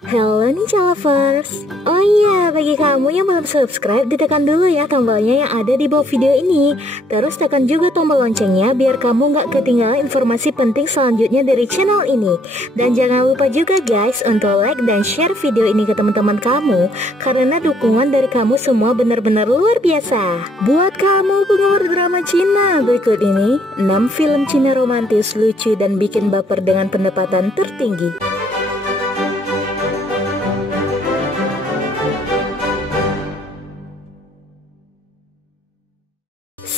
Halo Ninja Lovers. Oh iya, bagi kamu yang belum subscribe, ditekan dulu ya tombolnya yang ada di bawah video ini. Terus tekan juga tombol loncengnya biar kamu gak ketinggalan informasi penting selanjutnya dari channel ini. Dan jangan lupa juga guys untuk like dan share video ini ke teman-teman kamu, karena dukungan dari kamu semua benar-benar luar biasa. Buat kamu penggemar drama Cina, berikut ini 6 film Cina romantis, lucu dan bikin baper dengan pendapatan tertinggi.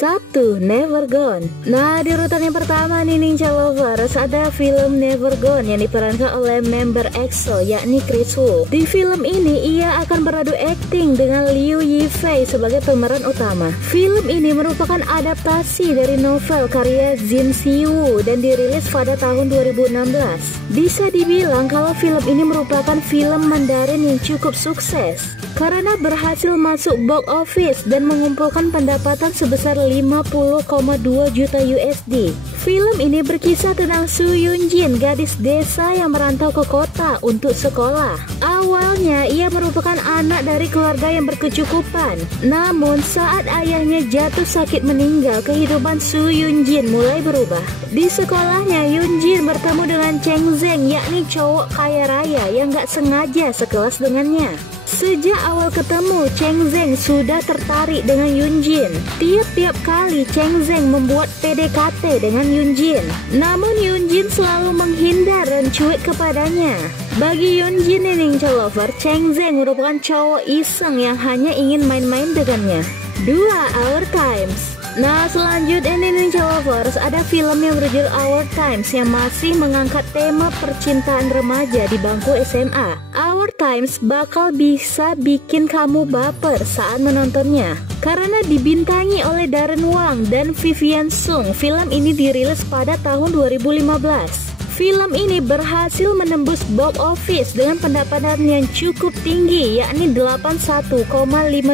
1. Never Gone. Nah, di urutan yang pertama nih Ninja Lovers, ada film Never Gone yang diperankan oleh member EXO yakni Chris Wu. Di film ini ia akan beradu akting dengan Liu Yifei sebagai pemeran utama. Film ini merupakan adaptasi dari novel karya Jin Siwoo dan dirilis pada tahun 2016. Bisa dibilang kalau film ini merupakan film Mandarin yang cukup sukses karena berhasil masuk box office dan mengumpulkan pendapatan sebesar 50,2 juta USD. Film ini berkisah tentang Su Yunjin, gadis desa yang merantau ke kota untuk sekolah. Awalnya ia merupakan anak dari keluarga yang berkecukupan. Namun saat ayahnya jatuh sakit meninggal, kehidupan Su Yunjin mulai berubah. Di sekolahnya, Yunjin bertemu dengan Cheng Zeng, yakni cowok kaya raya yang gak sengaja sekelas dengannya. Sejak awal ketemu, Cheng Zeng sudah tertarik dengan Yunjin. Tiap-tiap kali Cheng Zeng membuat PDKT dengan Yunjin, namun Yunjin selalu menghindar dan cuek kepadanya. Bagi Yunjin ini Ninja Lover, Cheng Zeng merupakan cowok iseng yang hanya ingin main-main dengannya. 2. Our Times. Nah, selanjutnya Ninja Lovers, ada film yang berjudul Our Times yang masih mengangkat tema percintaan remaja di bangku SMA. Our Times bakal bisa bikin kamu baper saat menontonnya karena dibintangi oleh Darren Wang dan Vivian Sung. Film ini dirilis pada tahun 2015. Film ini berhasil menembus box office dengan pendapatan yang cukup tinggi, yakni 81,5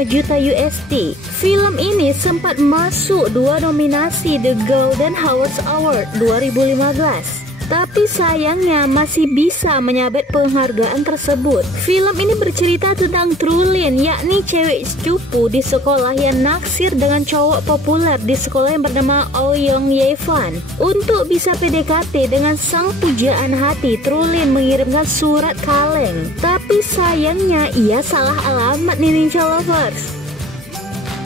juta USD. Film ini sempat masuk 2 nominasi The Golden Horse Award 2015. Tapi sayangnya masih bisa menyabet penghargaan tersebut. Film ini bercerita tentang Trulin, yakni cewek cupu di sekolah yang naksir dengan cowok populer di sekolah yang bernama Ouyong Yefan. Untuk bisa PDKT dengan sang pujaan hati, Trulin mengirimkan surat kaleng. Tapi sayangnya ia salah alamat nih Ninja Lovers.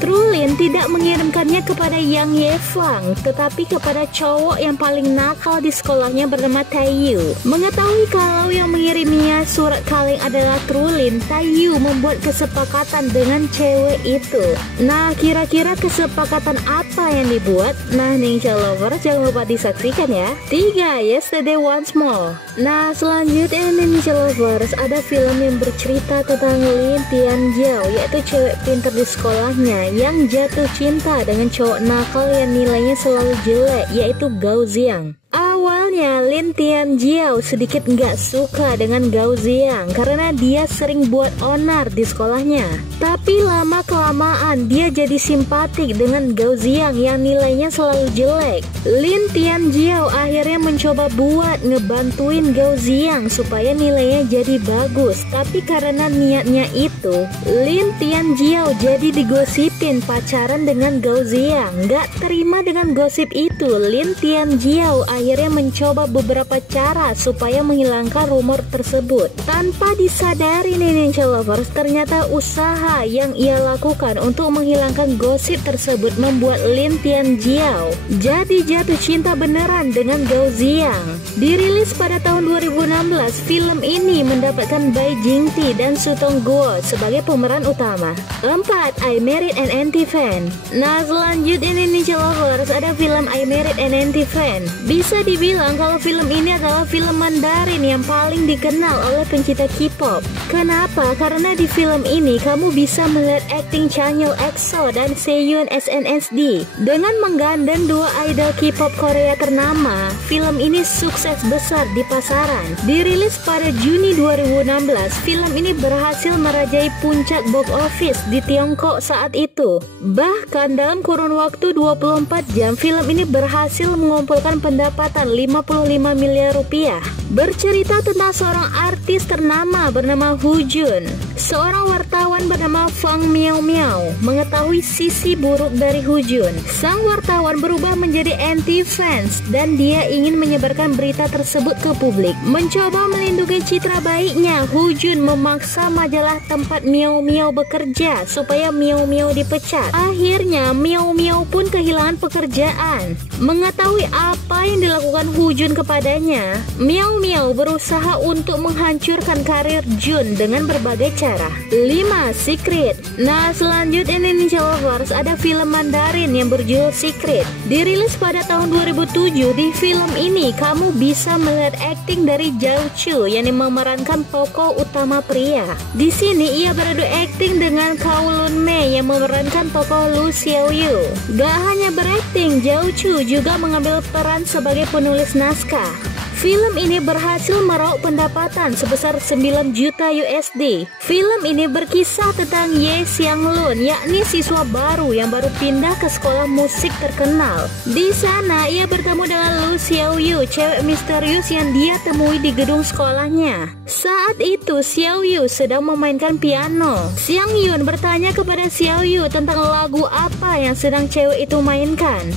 Trulin tidak mengirimkannya kepada Yang Yefang, tetapi kepada cowok yang paling nakal di sekolahnya bernama Taeyu. Mengetahui kalau yang mengiriminya surat kaleng adalah Trulin, Taeyu membuat kesepakatan dengan cewek itu. Nah, kira-kira kesepakatan apa yang dibuat? Nah, Ninja Lover, jangan lupa disaksikan ya. 3. Yesterday Once More. Nah, selanjutnya Ninja Lovers, ada film yang bercerita tentang Lin Tianjiao, yaitu cewek pintar di sekolahnya yang jatuh cinta dengan cowok nakal yang nilainya selalu jelek, yaitu Gao Ziang. Awalnya Lin Tianjiao sedikit nggak suka dengan Gao Ziang karena dia sering buat onar di sekolahnya. Tapi lama-kelamaan dia jadi simpatik dengan Gao Ziang yang nilainya selalu jelek. Lin Tianjiao akhirnya mencoba buat ngebantuin Gao Ziang supaya nilainya jadi bagus. Tapi karena niatnya itu, Lin Tianjiao jadi digosipin pacaran dengan Gao Ziang. Nggak terima dengan gosip itu, Lin Tianjiao akhirnya mencoba beberapa cara supaya menghilangkan rumor tersebut. Tanpa disadari nih Ninja Lovers, ternyata usaha yang ia lakukan untuk menghilangkan gosip tersebut membuat Lin Tianjiao jadi jatuh cinta beneran dengan Gao Ziang. Dirilis pada tahun 2016, film ini mendapatkan Bai Jingti dan Sutong Guo sebagai pemeran utama. 4. I Married an Anti-Fan. Nah, selanjutnya Ninja Lovers, ada film I Married an Anti-Fan. Bisa dibilang kalau film ini adalah film Mandarin yang paling dikenal oleh pencinta K-pop. Kenapa? Karena di film ini kamu bisa melihat akting Chanyeol EXO dan Sehun SNSD. Dengan menggandeng 2 idol K-pop Korea ternama, film ini sukses besar di pasaran. Dirilis pada Juni 2016, film ini berhasil merajai puncak box office di Tiongkok saat itu. Bahkan dalam kurun waktu 24 jam, film ini berhasil mengumpulkan pendapatan 50 miliar rupiah. Bercerita tentang seorang artis ternama bernama Hu Jun. Seorang wartawan bernama Fang Miao Miao mengetahui sisi buruk dari Hu Jun. Sang wartawan berubah menjadi anti-fans dan dia ingin menyebarkan berita tersebut ke publik. Mencoba melindungi citra baiknya, Hu Jun memaksa majalah tempat Miao Miao bekerja supaya Miao Miao dipecat. Akhirnya Miao Miao pun kehilangan pekerjaan. Mengetahui apa yang dilakukan Hu Jun kepadanya, Miao Miao berusaha untuk menghancurkan karir Jun dengan berbagai cara. 5. Secret. Nah, selanjutnya Ninja Lovers, ada film Mandarin yang berjudul Secret. Dirilis pada tahun 2007. Di film ini kamu bisa melihat akting dari Zhao Chu yang memerankan tokoh utama pria. Di sini ia beradu akting dengan Kowloon Mei yang memerankan tokoh Lu Xiaoyu. Gak hanya berakting, Zhao Chu juga mengambil peran sebagai penulis naskah. Film ini berhasil meraup pendapatan sebesar 9 juta USD. Film ini berkisah tentang Ye Xianglun, yakni siswa baru yang baru pindah ke sekolah musik terkenal. Di sana ia bertemu dengan Lu Xiaoyu, cewek misterius yang dia temui di gedung sekolahnya. Saat itu Xiaoyu sedang memainkan piano. Xiang Yun bertanya kepada Xiaoyu tentang lagu apa yang sedang cewek itu mainkan.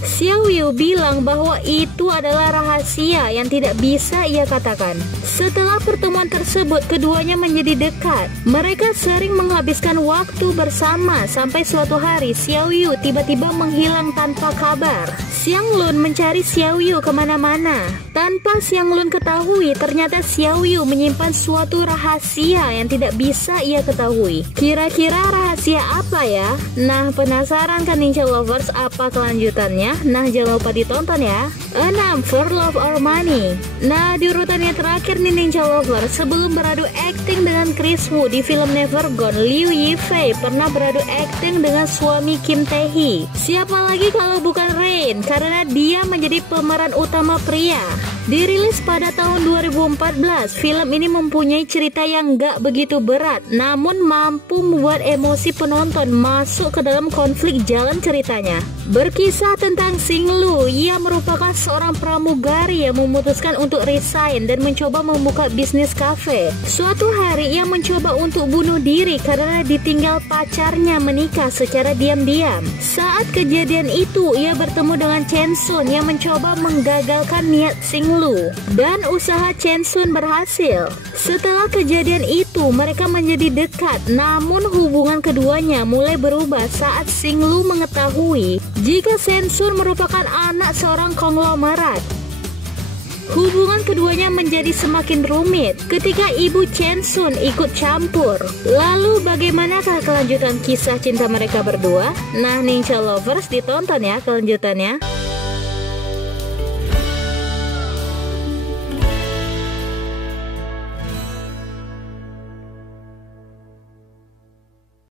Xiaoyu bilang bahwa itu adalah rahasia yang tidak bisa ia katakan. Setelah pertemuan tersebut, keduanya menjadi dekat. Mereka sering menghabiskan waktu bersama sampai suatu hari Xiaoyu tiba-tiba menghilang tanpa kabar. Xianglun mencari Xiaoyu kemana-mana. Tanpa Xianglun ketahui, ternyata Xiaoyu menyimpan suatu rahasia yang tidak bisa ia ketahui. Kira-kira rahasia apa ya? Nah, penasaran kan Ninja Lovers apa kelanjutannya? Nah, jangan lupa ditonton ya. 6. For Love or Money. Nah, di urutan yang terakhir nih Ninja Lovers, sebelum beradu akting dengan Chris Wu di film Never Gone, Liu Yifei pernah beradu akting dengan suami Kim Tae Hee. Siapa lagi kalau bukan Rain, karena dia menjadi pemeran utama pria. Dirilis pada tahun 2014, film ini mempunyai cerita yang gak begitu berat, namun mampu membuat emosi penonton masuk ke dalam konflik jalan ceritanya. Berkisah tentang Xing Lu, ia merupakan seorang pramugari yang memutuskan untuk resign dan mencoba membuka bisnis kafe. Suatu hari ia mencoba untuk bunuh diri karena ditinggal pacarnya menikah secara diam-diam. Saat kejadian itu, ia bertemu dengan Chen Sun yang mencoba menggagalkan niat Xing Lu, dan usaha Chen Sun berhasil. Setelah kejadian itu, mereka menjadi dekat, namun hubungan keduanya mulai berubah saat Xing Lu mengetahui jika Chen Sun merupakan anak seorang konglomerat. Hubungan keduanya menjadi semakin rumit ketika ibu Chen Sun ikut campur. Lalu bagaimanakah kelanjutan kisah cinta mereka berdua? Nah, Ninja Lovers, ditonton ya kelanjutannya.